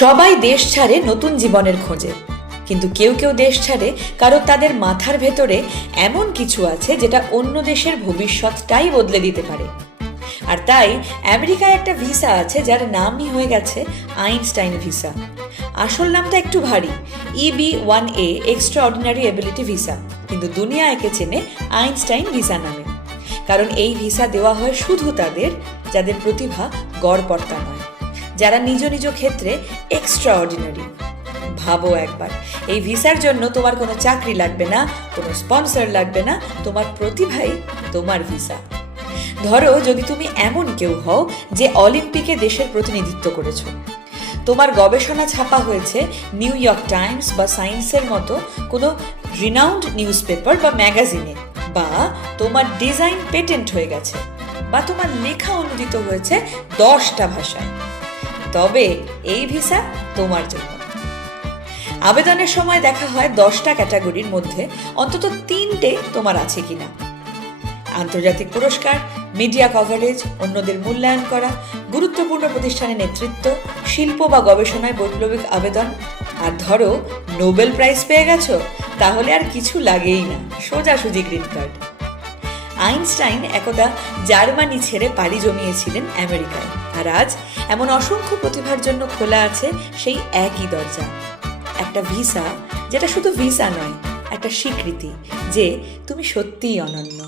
সবাই দেশ ছাড়ে নতুন জীবনের খোঁজে, কিন্তু কেউ কেউ দেশ ছাড়ে কারণ তাদের মাথার ভেতরে এমন কিছু আছে যেটা অন্য দেশের ভবিষ্যৎটাই বদলে দিতে পারে। আর তাই আমেরিকায় একটা ভিসা আছে যার নামই হয়ে গেছে আইনস্টাইন ভিসা। আসল নামটা একটু ভারী, EB-1A extra ordinary ability visa, কিন্তু দুনিয়া একে চেনে আইনস্টাইন ভিসা নামে। কারণ এই ভিসা দেওয়া হয় শুধু তাদের যাদের প্রতিভা গড়পড়তা নয়, যারা নিজ নিজ ক্ষেত্রে এক্সট্রা অর্ডিনারি। ভাবো একবার, এই ভিসার জন্য তোমার কোনো চাকরি লাগবে না, কোনো স্পন্সর লাগবে না, তোমার প্রতিভাই তোমার ভিসা। ধরো যদি তুমি এমন কেউ হও যে অলিম্পিকে দেশের প্রতিনিধিত্ব করেছো, তোমার গবেষণা ছাপা হয়েছে নিউ ইয়র্ক টাইমস বা সায়েন্সের মতো কোনো রিনাউন্ড নিউজ পেপার বা ম্যাগাজিনে, বা তোমার ডিজাইন পেটেন্ট হয়ে গেছে, বা তোমার লেখা অনুদিত হয়েছে 10টা ভাষায়, তবে এই ভিসা তোমার জন্য। আবেদনের সময় দেখা হয় 10টা ক্যাটাগরির মধ্যে অন্তত 3টে তোমার আছে কিনা। আন্তর্জাতিক পুরস্কার, মিডিয়া কভারেজ, অন্যদের মূল্যায়ন করা, গুরুত্বপূর্ণ প্রতিষ্ঠানে নেতৃত্ব, শিল্প বা গবেষণায় বৈপ্লবিক আবেদন। আর ধরো নোবেল প্রাইজ পেয়ে গেছো, তাহলে আর কিছু লাগেই না, সোজাসুজি গ্রিন কার্ড। আইনস্টাইন একদা জার্মানি ছেড়ে পাড়ি জমিয়েছিলেন আমেরিকায়, আর আজ এমন অসংখ্য প্রতিভার জন্য খোলা আছে সেই একই দরজা। একটা ভিসা যেটা শুধু ভিসা নয়, একটা স্বীকৃতি যে তুমি সত্যিই অনন্য।